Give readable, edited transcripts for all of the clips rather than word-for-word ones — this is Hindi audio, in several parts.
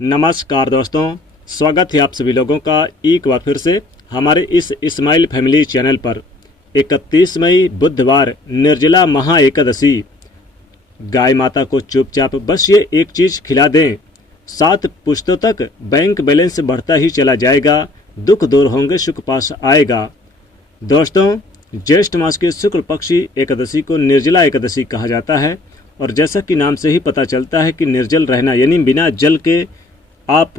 नमस्कार दोस्तों, स्वागत है आप सभी लोगों का एक बार फिर से हमारे इस इस्माइल फैमिली चैनल पर। 31 मई बुधवार निर्जला महा एकादशी। गाय माता को चुपचाप बस ये एक चीज़ खिला दें, 7 पुश्तों तक बैंक बैलेंस बढ़ता ही चला जाएगा, दुख दूर होंगे, सुख पास आएगा। दोस्तों, ज्येष्ठ मास के शुक्ल पक्षी एकादशी को निर्जला एकादशी कहा जाता है और जैसा कि नाम से ही पता चलता है कि निर्जल रहना यानी बिना जल के आप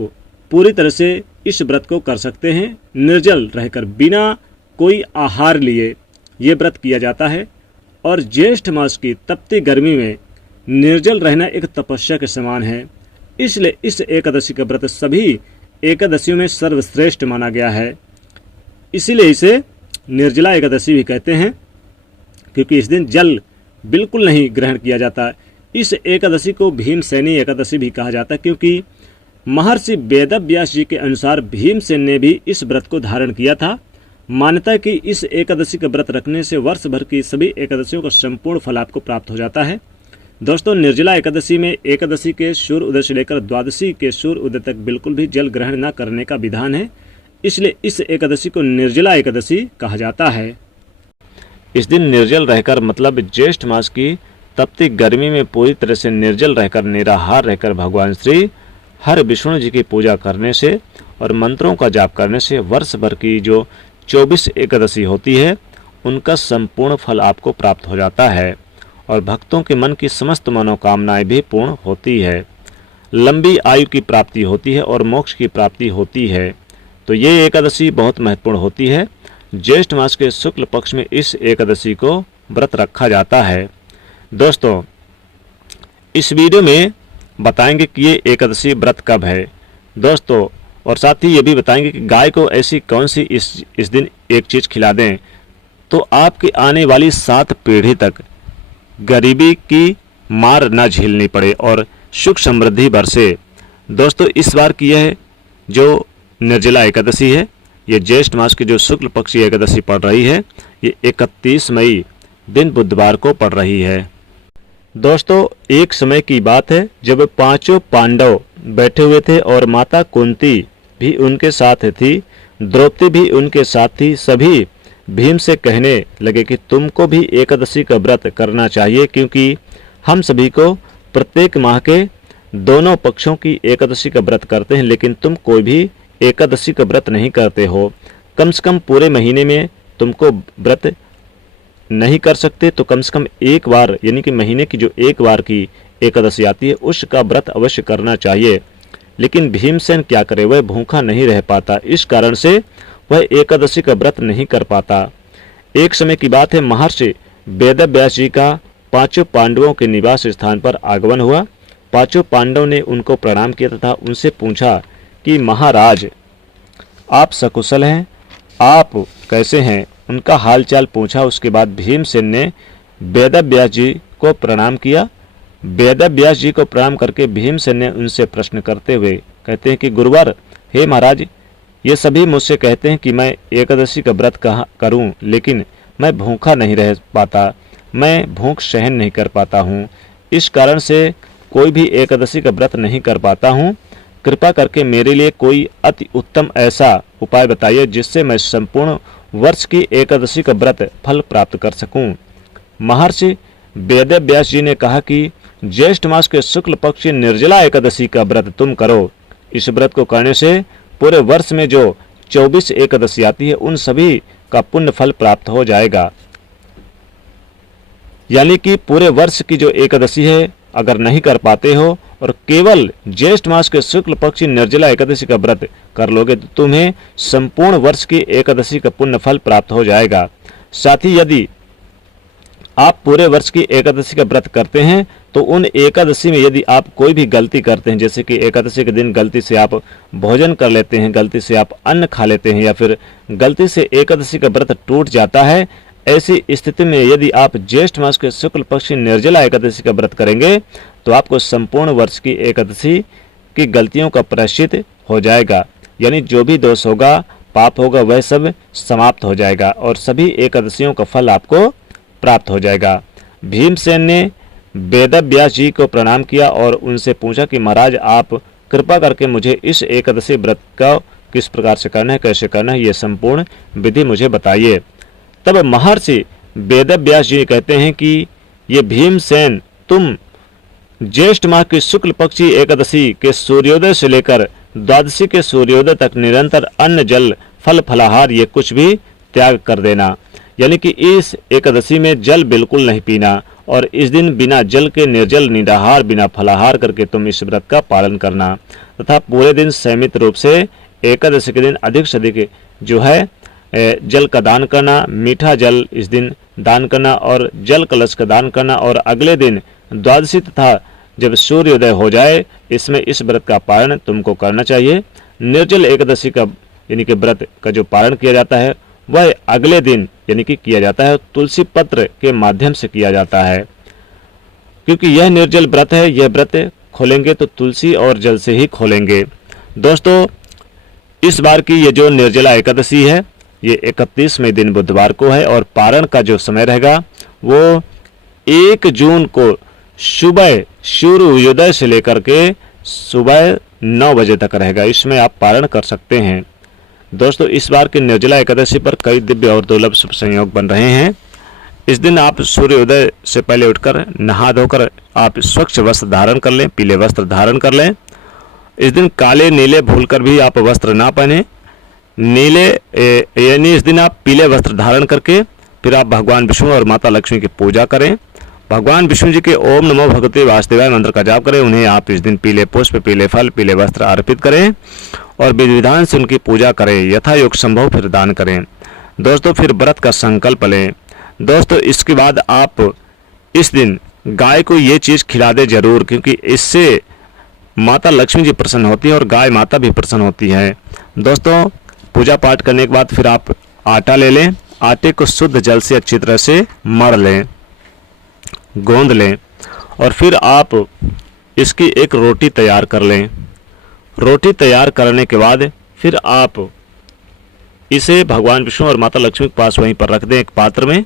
पूरी तरह से इस व्रत को कर सकते हैं। निर्जल रहकर बिना कोई आहार लिए ये व्रत किया जाता है और ज्येष्ठ मास की तपती गर्मी में निर्जल रहना एक तपस्या के समान है। इसलिए इस एकादशी का व्रत सभी एकादशियों में सर्वश्रेष्ठ माना गया है। इसीलिए इसे निर्जला एकादशी भी कहते हैं, क्योंकि इस दिन जल बिल्कुल नहीं ग्रहण किया जाता। इस एकादशी को भीमसेनी एकादशी भी कहा जाता है, क्योंकि महर्षि वेदव्यास जी के अनुसार भीमसेन ने भी इस व्रत को धारण किया था। मान्यता है कि इस एकादशी का व्रत रखने से वर्ष भर की सभी एकादशियों का संपूर्ण फल आपको प्राप्त हो जाता है। दोस्तों, निर्जला एकादशी में एकादशी के सूर्य उदय से लेकर द्वादशी के सूर्य उदय तक बिल्कुल भी जल ग्रहण न करने का विधान है। इसलिए इस एकादशी को निर्जला एकादशी कहा जाता है। इस दिन निर्जल रहकर मतलब ज्येष्ठ मास की तपती गर्मी में पूरी तरह से निर्जल रहकर निराहार रहकर भगवान श्री हर विष्णु जी की पूजा करने से और मंत्रों का जाप करने से वर्ष भर की जो 24 एकादशी होती है उनका संपूर्ण फल आपको प्राप्त हो जाता है और भक्तों के मन की समस्त मनोकामनाएं भी पूर्ण होती है। लंबी आयु की प्राप्ति होती है और मोक्ष की प्राप्ति होती है। तो ये एकादशी बहुत महत्वपूर्ण होती है। ज्येष्ठ मास के शुक्ल पक्ष में इस एकादशी को व्रत रखा जाता है। दोस्तों, इस वीडियो में बताएंगे कि ये एकादशी व्रत कब है दोस्तों, और साथ ही ये भी बताएंगे कि गाय को ऐसी कौन सी इस दिन एक चीज़ खिला दें तो आपकी आने वाली 7 पीढ़ी तक गरीबी की मार न झेलनी पड़े और सुख समृद्धि बरसे। दोस्तों, इस बार की यह जो निर्जला एकादशी है, ये ज्येष्ठ मास की जो शुक्ल पक्षी एकादशी पड़ रही है, ये 31 मई दिन बुधवार को पड़ रही है। दोस्तों, एक समय की बात है जब 5 पांडव बैठे हुए थे और माता कुंती भी उनके साथ थी, द्रौपदी भी उनके साथ थी। सभी भीम से कहने लगे कि तुमको भी एकादशी का व्रत करना चाहिए, क्योंकि हम सभी को प्रत्येक माह के दोनों पक्षों की एकादशी का व्रत करते हैं, लेकिन तुम कोई भी एकादशी का व्रत नहीं करते हो। कम से कम पूरे महीने में तुमको व्रत नहीं कर सकते तो कम से कम एक बार यानी कि महीने की जो एक बार की एकादशी आती है उसका व्रत अवश्य करना चाहिए। लेकिन भीमसेन क्या करे, वह भूखा नहीं रह पाता, इस कारण से वह एकादशी का व्रत नहीं कर पाता। एक समय की बात है, महर्षि वेदव्यास जी का 5 पांडवों के निवास स्थान पर आगमन हुआ। 5 पांडव ने उनको प्रणाम किया तथा उनसे पूछा कि महाराज, आप सकुशल हैं, आप कैसे हैं, उनका हालचाल पूछा। उसके बाद भीमसेन ने वेदव्यास जी को प्रणाम किया। वेदव्यास जी को प्रणाम करके भीमसेन ने उनसे प्रश्न करते हुए कहते हैं कि गुरुवर, हे महाराज, ये सभी मुझसे कहते हैं कि मैं एकादशी का व्रत करूं, लेकिन मैं भूखा नहीं रह पाता, मैं भूख सहन नहीं कर पाता हूँ, इस कारण से कोई भी एकादशी का व्रत नहीं कर पाता हूँ। कृपा करके मेरे लिए कोई अति उत्तम ऐसा उपाय बताइए जिससे मैं संपूर्ण वर्ष की एकादशी का व्रत फल प्राप्त कर सकूं। महर्षि वेदव्यास जी ने कहा कि ज्येष्ठ मास के शुक्ल पक्ष की निर्जला एकादशी का व्रत तुम करो। इस व्रत को करने से पूरे वर्ष में जो 24 एकादशी आती है उन सभी का पुण्य फल प्राप्त हो जाएगा। यानी कि पूरे वर्ष की जो एकादशी है अगर नहीं कर पाते हो और केवल ज्येष्ठ मास के शुक्ल पक्ष की निर्जला एकादशी का व्रत कर लोगे तो तुम्हें संपूर्ण वर्ष की एकादशी का पुण्य फल प्राप्त हो जाएगा। साथ ही यदि आप पूरे वर्ष की एकादशी का व्रत करते हैं तो उन एकादशी में यदि आप कोई भी गलती करते हैं, जैसे कि एकादशी के दिन गलती से आप भोजन कर लेते हैं, गलती से आप अन्न खा लेते हैं या फिर गलती से एकादशी का व्रत टूट जाता है, ऐसी स्थिति में यदि आप ज्येष्ठ मास के शुक्ल पक्ष की निर्जला एकादशी का व्रत करेंगे तो आपको संपूर्ण वर्ष की एकादशी की गलतियों का प्रायश्चित हो जाएगा। यानी जो भी दोष होगा, पाप होगा, वह सब समाप्त हो जाएगा और सभी एकादशियों का फल आपको प्राप्त हो जाएगा। भीमसेन ने वेदव्यास जी को प्रणाम किया और उनसे पूछा कि महाराज, आप कृपा करके मुझे इस एकादशी व्रत का किस प्रकार से करना है, कैसे करना है, ये संपूर्ण विधि मुझे बताइए। तब महर्षि वेदव्यास जी कहते हैं कि ये भीमसेन, तुम ज्येष्ठ माह की शुक्ल पक्षी एकादशी के सूर्योदय से लेकर द्वादशी के सूर्योदय तक निरंतर अन्न जल फल फलाहार ये कुछ भी त्याग कर देना। यानी कि इस एकादशी में जल बिल्कुल नहीं पीना और इस दिन बिना जल के निर्जल निराहार बिना फलाहार करके तुम इस व्रत का पालन करना तथा पूरे दिन संयमित रूप से एकादशी के दिन अधिक से अधिक जो है जल का दान करना, मीठा जल इस दिन दान करना और जल कलश का दान करना और अगले दिन द्वादशी तथा जब सूर्योदय हो जाए इसमें इस व्रत का पालन तुमको करना चाहिए। निर्जल एकादशी का यानी कि व्रत का जो पालन किया जाता है वह अगले दिन यानी कि किया जाता है तुलसी पत्र के माध्यम से किया जाता है, क्योंकि यह निर्जल व्रत है। यह व्रत खोलेंगे तो तुलसी और जल से ही खोलेंगे। दोस्तों, इस बार की ये जो निर्जला एकादशी है ये 31वें दिन बुधवार को है और पारण का जो समय रहेगा वो 1 जून को सुबह सूर्योदय से लेकर के सुबह 9 बजे तक रहेगा। इसमें आप पारण कर सकते हैं। दोस्तों, इस बार की निर्जला एकादशी पर कई दिव्य और दुर्लभ शुभ संयोग बन रहे हैं। इस दिन आप सूर्योदय से पहले उठकर नहा धोकर आप स्वच्छ वस्त्र धारण कर लें, पीले वस्त्र धारण कर लें। इस दिन काले नीले भूलकर भी आप वस्त्र ना पहने। नीले यानी इस दिन आप पीले वस्त्र धारण करके फिर आप भगवान विष्णु और माता लक्ष्मी की पूजा करें। भगवान विष्णु जी के ओम नमो भगवते वासुदेवाय मंत्र का जाप करें। उन्हें आप इस दिन पीले पुष्प, पीले फल, पीले वस्त्र अर्पित करें और विधि विधान से उनकी पूजा करें। यथा योग संभव फिर दान करें। दोस्तों, फिर व्रत का संकल्प लें। दोस्तों, इसके बाद आप इस दिन गाय को ये चीज़ खिला दें जरूर, क्योंकि इससे माता लक्ष्मी जी प्रसन्न होती है और गाय माता भी प्रसन्न होती है। दोस्तों, पूजा पाठ करने के बाद फिर आप आटा ले लें। आटे को शुद्ध जल से अच्छी तरह से मढ़ लें, गोंद लें और फिर आप इसकी एक रोटी तैयार कर लें। रोटी तैयार करने के बाद फिर आप इसे भगवान विष्णु और माता लक्ष्मी के पास वहीं पर रख दें एक पात्र में।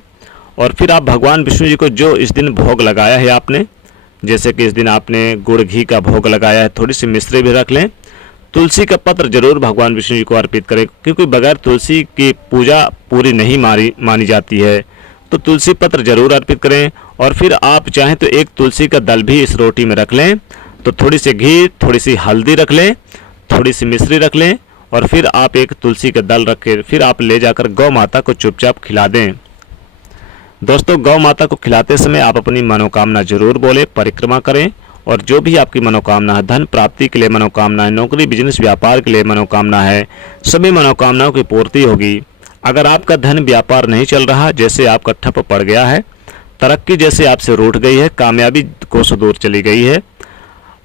और फिर आप भगवान विष्णु जी को जो इस दिन भोग लगाया है आपने, जैसे कि इस दिन आपने गुड़ घी का भोग लगाया है, थोड़ी सी मिश्री भी रख लें। तुलसी का पत्र जरूर भगवान विष्णु जी को अर्पित करें, क्योंकि बगैर तुलसी की पूजा पूरी नहीं मानी जाती है। तो तुलसी पत्र जरूर अर्पित करें। और फिर आप चाहें तो एक तुलसी का दल भी इस रोटी में रख लें। तो थोड़ी सी घी, थोड़ी सी हल्दी रख लें, थोड़ी सी मिश्री रख लें और फिर आप एक तुलसी का दल रख के फिर आप ले जाकर गौ माता को चुपचाप खिला दें। दोस्तों, गौ माता को खिलाते समय आप अपनी मनोकामना जरूर बोले, परिक्रमा करें और जो भी आपकी मनोकामना है, धन प्राप्ति के लिए मनोकामना है, नौकरी बिजनेस व्यापार के लिए मनोकामना है, सभी मनोकामनाओं की पूर्ति होगी। अगर आपका धन व्यापार नहीं चल रहा, जैसे आपका ठप पड़ गया है, तरक्की जैसे आपसे रूठ गई है, कामयाबी कोसों दूर चली गई है,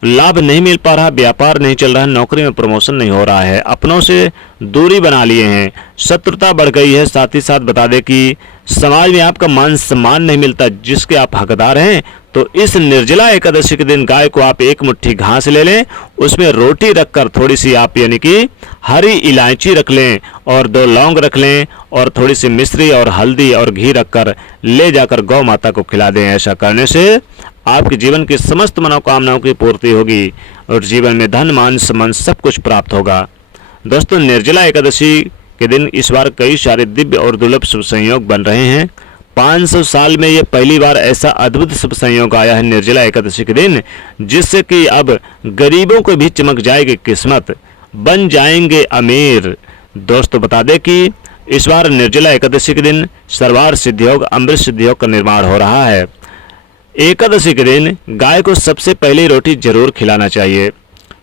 लाभ नहीं मिल पा रहा, व्यापार नहीं चल रहा है, नौकरी में प्रमोशन नहीं हो रहा है, अपनों से दूरी बना लिए हैं, शत्रुता बढ़ गई है, साथ ही साथ बता दें कि समाज में आपका मान सम्मान नहीं मिलता जिसके आप हकदार हैं, तो इस निर्जला एकादशी के दिन गाय को आप एक मुट्ठी घास ले लें, उसमें रोटी रखकर थोड़ी सी आप यानी कि हरी इलायची रख लें और 2 लौंग रख लें और थोड़ी सी मिश्री और हल्दी और घी रखकर ले जाकर गौ माता को खिला दें। ऐसा करने से आपके जीवन की समस्त मनोकामनाओं की पूर्ति होगी और जीवन में धन मान सम्मान सब कुछ प्राप्त होगा। दोस्तों, निर्जला एकादशी के दिन इस बार कई सारे दिव्य और दुर्लभ शुभ संयोग बन रहे हैं। 500 साल में ये पहली बार ऐसा अद्भुत शुभ संयोग आया है निर्जला एकादशी के दिन, जिससे कि अब गरीबों को भी चमक जाएगी किस्मत, बन जाएंगे अमीर। दोस्तों, बता दें कि इस बार निर्जला एकादशी के दिन सर्वार सिद्धियोग, अमृत सिद्धियोग का निर्माण हो रहा है। एकादशी के दिन गाय को सबसे पहली रोटी जरूर खिलाना चाहिए।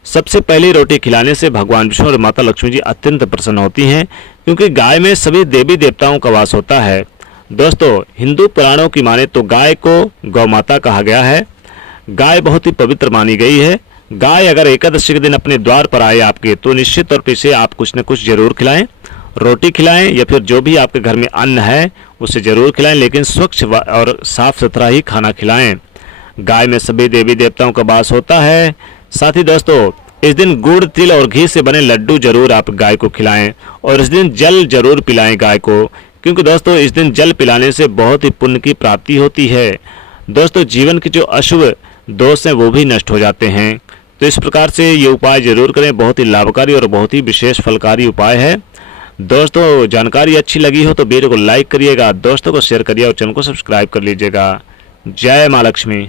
सबसे पहली रोटी खिलाने से भगवान विष्णु और माता लक्ष्मी जी अत्यंत प्रसन्न होती हैं, क्योंकि गाय में सभी देवी देवताओं का वास होता है। दोस्तों, हिंदू पुराणों की माने तो गाय को गौ माता कहा गया है। गाय बहुत ही पवित्र मानी गई है। गाय अगर एकादशी के दिन अपने द्वार पर आए आपके, तो निश्चित तौर पर इसे आप कुछ न कुछ जरूर खिलाएं, रोटी खिलाएं या फिर जो भी आपके घर में अन्न है उसे जरूर खिलाएं, लेकिन स्वच्छ और साफ सुथरा ही खाना खिलाएं। गाय में सभी देवी देवताओं का वास होता है। साथ ही दोस्तों, इस दिन गुड़, तिल और घी से बने लड्डू जरूर आप गाय को खिलाएं और इस दिन जल जरूर पिलाएं गाय को, क्योंकि दोस्तों इस दिन जल पिलाने से बहुत ही पुण्य की प्राप्ति होती है। दोस्तों, जीवन के जो अशुभ दोष हैं वो भी नष्ट हो जाते हैं। तो इस प्रकार से ये उपाय जरूर करें, बहुत ही लाभकारी और बहुत ही विशेष फलकारी उपाय है। दोस्तों जानकारी अच्छी लगी हो तो वीडियो को लाइक करिएगा, दोस्तों को शेयर करिए और चैनल को सब्सक्राइब कर लीजिएगा। जय माँ लक्ष्मी।